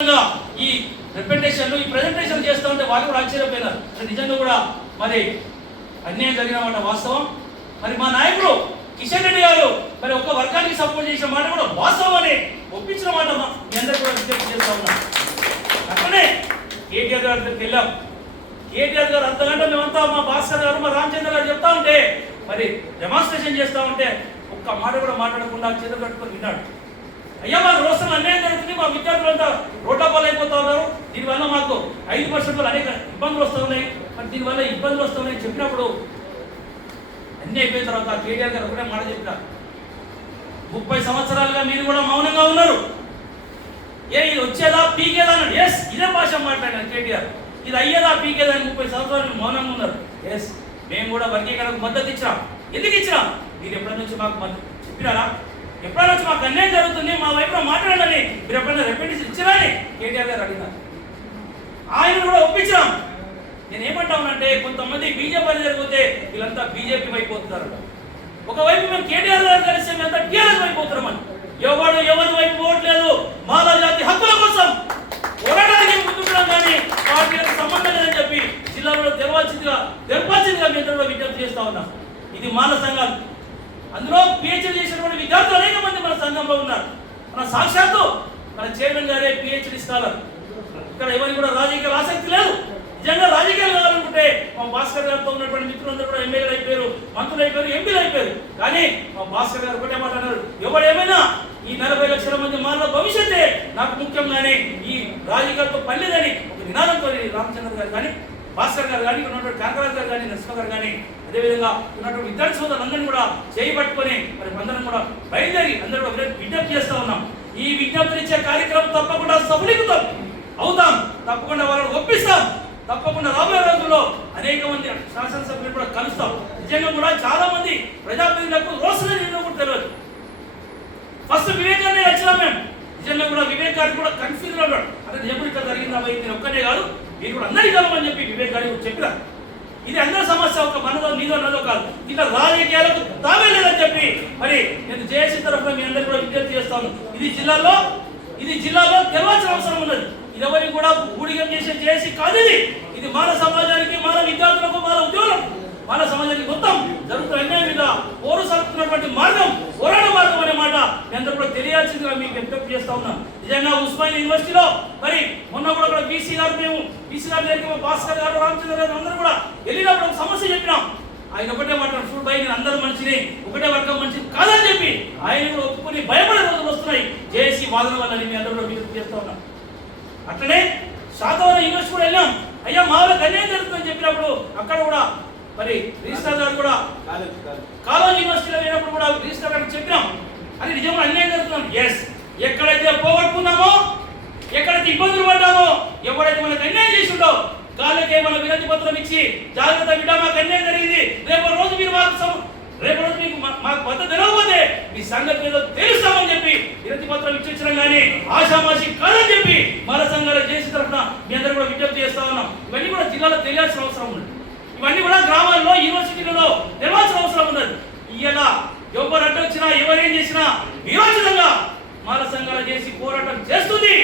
ఈ రిప్రజెంటేషన్ ఈ ప్రెజెంటేషన్ చేస్తూ ఉంటే వాళ్ళు కూడా ఆశ్చర్యపోయినారు. నిజంగా కూడా మరి అన్యాయం జరిగిన మాట వాస్తవం. మరి మా నాయకుడు కిషన్ రెడ్డి గారు మరి ఒక వర్గానికి సపోర్ట్ చేసిన మాట కూడా వాస్తవం అని ఒప్పించిన మాట మీ అందరూ కూడా విజ్ఞప్తి చేస్తూ ఉన్నాం. అట్లనే కేటీఆర్ గారి దగ్గరికి వెళ్ళాం. కేటీఆర్ గారు అర్ధగంట మేమంతా మా భాస్కర్ గారు మా రామచంద్ర గారు చెప్తా ఉంటే మరి డెమాన్స్ట్రేషన్ చేస్తూ ఉంటే ఒక్క మాట కూడా మాట్లాడకుండా చేతులు కట్టుకొని విన్నాడు. అయ్యా మాకు రోజులు అన్యాయం జరుగుతుంది, మా విద్యార్థులంతా రోడ్ల పాలు అయిపోతా ఉన్నారు, దీనివల్ల మాకు 5% అనేక ఇబ్బందులు వస్తూ ఉన్నాయి, మరి దీనివల్ల ఇబ్బందులు వస్తూ ఉన్నాయి చెప్పినప్పుడు అన్నీ అయిపోయిన తర్వాత కేటీఆర్ గారు ఒకటే మాట చెప్పినారు. 30 సంవత్సరాలుగా మీరు కూడా మౌనంగా ఉన్నారు, ఇది వచ్చేదా పీకేదా అన్నాడు. ఎస్, ఇదే భాష మాట్లాడాను కేటీఆర్. ఇది అయ్యేదా పీకేదా అని 30 సంవత్సరాలు మౌనంగా ఉన్నారు. ఎస్, మేము కూడా వర్గీకరణకు మద్దతు ఇచ్చినాం. ఎందుకు ఇచ్చినాం? మీరు ఎప్పటి నుంచి మాకు మద్దతు చెప్పినారా? ఎప్పుడైనా వచ్చి మాకు అన్యాయం జరుగుతుంది మా వైపులో మాట్లాడాలని మీరు ఎప్పుడైనా రిప్రజెంటేషన్ ఇచ్చినారని కేటీఆర్ గారు అడిగినారు. ఆయన కూడా ఒప్పించాం. నేను ఏమంటానంటే కొంతమంది బీజేపీ జరిగితే వీళ్ళంతా బీజేపీ అయిపోతున్నారు. ఒకవైపు మేము కేటీఆర్ గారు కలిసి మేమంతా టీఆర్ఎస్ అయిపోతున్నామని. ఎవరి వైపు పోవట్లేదు, మాలా జాతి హక్కుల కోసం పోరాటానికి ముందుకున్నాం కానీ పార్టీలకు సంబంధం లేదని చెప్పి జిల్లాలో తెలపాల్సిందిగా మేము విజ్ఞప్తి చేస్తా ఉన్నాం. ఇది మాల సంఘాలు, అందులో పిహెచ్డీ చేసినటువంటి విద్యార్థులు అనేక మంది మన సంఘంలో ఉన్నారు. మన సాక్షాత్తు మన చైర్మన్ గారే పిహెచ్డీ స్కాలర్. ఇక్కడ ఎవరికి కూడా రాజకీయ ఆసక్తి లేదు. నిజంగా రాజకీయాలు కావాలనుకుంటే మా భాస్కర్ గారితో ఉన్నటువంటి మిత్రులందరూ కూడా ఎమ్మెల్యేలు అయిపోయారు, మంత్రులు అయిపోయారు, ఎంపీలు అయిపోయారు. కానీ మా భాస్కర్ గారు ఒకటే మాట అన్నారు, ఎవడేమైనా ఈ 40 లక్షల మంది మానవ భవిష్యత్తే నాకు ముఖ్యంగానే ఈ రాజకీయాలతో పనిలేదని ఒక నినాదంతో రామచంద్ర గారు కానీ భాస్కర్ గారు కానీ ఉన్నటువంటి కాంకరాజ్ గారు కానీ నరసింహ గారు కానీ అదేవిధంగా ఉన్నటువంటి విద్యార్థి సోదరులందరినీ కూడా చేయబట్టుకొని మరి అందరం కూడా బయలుదేరి అందరూ కూడా విజ్ఞప్తి చేస్తూ ఉన్నాం. ఈ విజ్ఞప్తులు ఇచ్చే కార్యక్రమం తప్పకుండా సఫలీకృతం అవుతాం, తప్పకుండా వాళ్ళని ఒప్పిస్తాం, తప్పకుండా రాబోయే రోజుల్లో అనేక మంది శాసనసభ్యులు కూడా కలుస్తాం. నిజంగా కూడా చాలా మంది ప్రజాప్రతినిధులకు రోజులు కూడా తెలియదు. ఫస్ట్ వివేకాన్ని వచ్చినా మేము నిజంగా కూడా వివేక్ గారికి కూడా కన్ఫ్యూజన్ అన్నాడు. అంటే నిజంగా ఇక్కడ జరిగిందా నేను ఒక్కనే కాదు మీరు కూడా అందరికీ కలమని చెప్పి వివేక్ గారికి చెప్పినారు. ఇది అందరి సమస్య, ఒక మనదో నీదో అన్నదో కాదు, ఇట్లా రాజకీయాలకు తావే లేదని చెప్పి మరి నేను జేఏసీ తరఫున మీ అందరికీ కూడా విజ్ఞప్తి చేస్తాను. ఇది జిల్లాలో తెలవాల్సిన అవసరం ఉన్నది. ఇది ఎవరికి కూడా ఊడిగం చేసే జేఏసీ కాదు. ఇది మానవ సమాజానికి, మానవ విద్యార్థులకు, మానవ ఉద్యోగులకు, మానవ సమాజానికి మొత్తం జరుగుతున్న అన్యాయం మీద పోరు సరుకుతున్నటువంటి మార్గం పోరాట మార్గం అనే మాట మీ అందరూ కూడా తెలియాల్సిందిగా మీకు విజ్ఞప్తి చేస్తా ఉన్నాం. నిజంగా ఉస్మానియా యూనివర్సిటీలో మరి మొన్న కూడా బీసీ గారు దగ్గరికి భాస్కర్ గారు రామచంద్ర గారు అందరూ కూడా వెళ్ళినప్పుడు ఒక సమస్య చెప్పినాం. ఆయన ఒకటే మాట్లాడు, చూడు భయ నేను అందరూ మంచిని ఒకటే వర్గం మంచిది కాదని చెప్పి ఆయన కూడా ఒప్పుకొని భయపడే రోజులు వస్తున్నాయి జేఏసీ వాదన వల్ల. మీ అందరూ కూడా విజ్ఞప్తి చేస్తా ఉన్నాం. అట్లనే శాతవరం యూనివర్సిటీ కూడా వెళ్ళాం. అయ్యా మా వాళ్ళకి అన్యాయం జరుగుతుందని చెప్పినప్పుడు అక్కడ కూడా మరి రిజిస్ట్రార్ గారు కూడా కాలేజ్ యూనివర్సిటీలో వెళ్ళినప్పుడు కూడా రిజిస్ట్రార్ గారికి చెప్పినాం, అది నిజంగా అన్యాయం జరుగుతున్నాం. ఎస్, ఎక్కడైతే పోగొట్టుకున్నామో, ఎక్కడైతే ఇబ్బందులు పడ్డామో, ఎవరైతే మనకు అన్యాయం చేసిండో వాళ్ళకే మన వినతి పత్రం ఇచ్చి జాగ్రత్త బిడ్డ మాకు అన్యాయం జరిగింది, రేపు రోజు మీరు మీకు మాకు మద్దతు తెలవకపోతే మీ సంగతి ఏదో తెలుస్తామని చెప్పి వినతి పత్రం ఇచ్చిన కానీ ఆశామాషి కాదని చెప్పి మన సంఘాలు చేసిన తరఫున మీ అందరూ కూడా విజ్ఞప్తి చేస్తా ఉన్నాం. ఇవన్నీ కూడా జిల్లాలో తెలియాల్సిన అవసరం ఉంది. ఇవన్నీ కూడా గ్రామాల్లో యూనివర్సిటీలలో తెలవాల్సిన అవసరం ఉన్నది. ఇలా ఎవరు అడ్డొచ్చినా ఎవరేం చేసినా విరోచితంగా మాల సంఘాలు చేసి పోరాటం చేస్తుంది.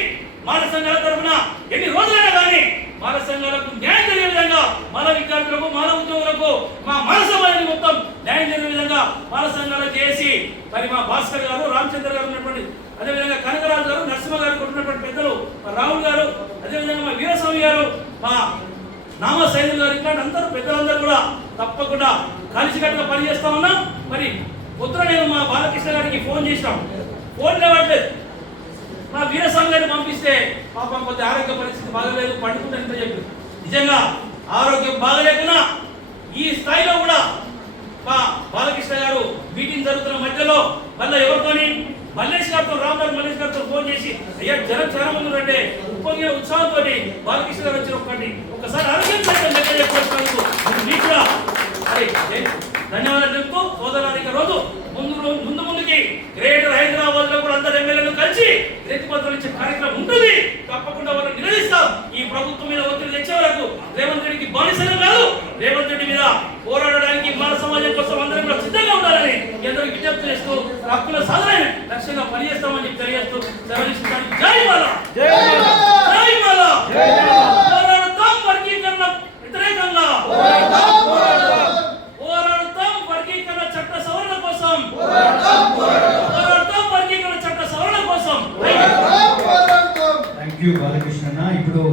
మాల సంఘాల తరఫున ఎన్ని రోజులైనా కానీ మాల సంఘాలకు న్యాయం జరిగే విధంగా, మాల విద్యార్థులకు, మాల ఉద్యోగులకు, మా మాల సమాజానికి మొత్తం న్యాయం జరిగే విధంగా మాల సంఘాలు చేసి మరి మా భాస్కర్ గారు, రామచంద్ర గారు ఉన్నటువంటి, అదేవిధంగా కనకరాజు గారు, నరసింహ గారు ఉన్నటువంటి పెద్దలు, మా రాహుల్ గారు, అదేవిధంగా మా వీరస్వామి గారు, మా నామ సైదులు గారు, ఇట్లాంటి అందరూ పెద్దలందరూ కూడా తప్పకుండా కలిసికట్టుగా పనిచేస్తా ఉన్నాం. మరి పొద్దున నేను మా బాలకృష్ణ గారికి ఫోన్ చేసినాం, ఫోన్ లేవట్లేదు. మా వీరస్వామి గారిని పంపిస్తే పాపం కొద్దిగా ఆరోగ్య పరిస్థితి బాగలేదు, పండుకుంటారని చెప్పి నిజంగా ఆరోగ్యం బాగలేకున్నా ఈ స్థాయిలో కూడా మా బాలకృష్ణ గారు మీటింగ్ జరుగుతున్న మధ్యలో మళ్ళీ ఎవరితోని మల్లేష్ గారితో, మల్లేష్ గారితో ఫోన్ చేసి అయ్యా జనం చాలా మంది అంటే ఉప్పొంగిన ఉత్సాహంతో బాలకృష్ణ గారు వచ్చి ఒకసారి ఆరోగ్యం చెప్పేందుకు మీకు కూడా ధన్యవాదాలు చెప్తూ సోదరానికి రోజు ముందుకి గ్రేటర్ హైదరాబాద్ లో కూడా అందరు ఎమ్మెల్యేలు కలిసి వినతి పత్రాలు ఇచ్చే కార్యక్రమం ఉంటుంది. తప్పకుండా వాళ్ళని నిలదీస్తాం. ఈ ప్రభుత్వం మీద ఒత్తిడి తెచ్చే వరకు రేవంత్ రెడ్డికి బానిసలు కాదు, రేవంత్ రెడ్డి మీద పోరాడడానికి మన సమాజం కోసం అందరం కూడా సిద్ధంగా ఉండాలని ఎందరో విజ్ఞప్తి చేస్తూ హక్కుల సాధన లక్ష్యంగా పనిచేస్తామని తెలియజేస్తూ జై మాల. పోరాడతాం. థ్యాంక్ యూ బాలకృష్ణ అన్న. ఇప్పుడు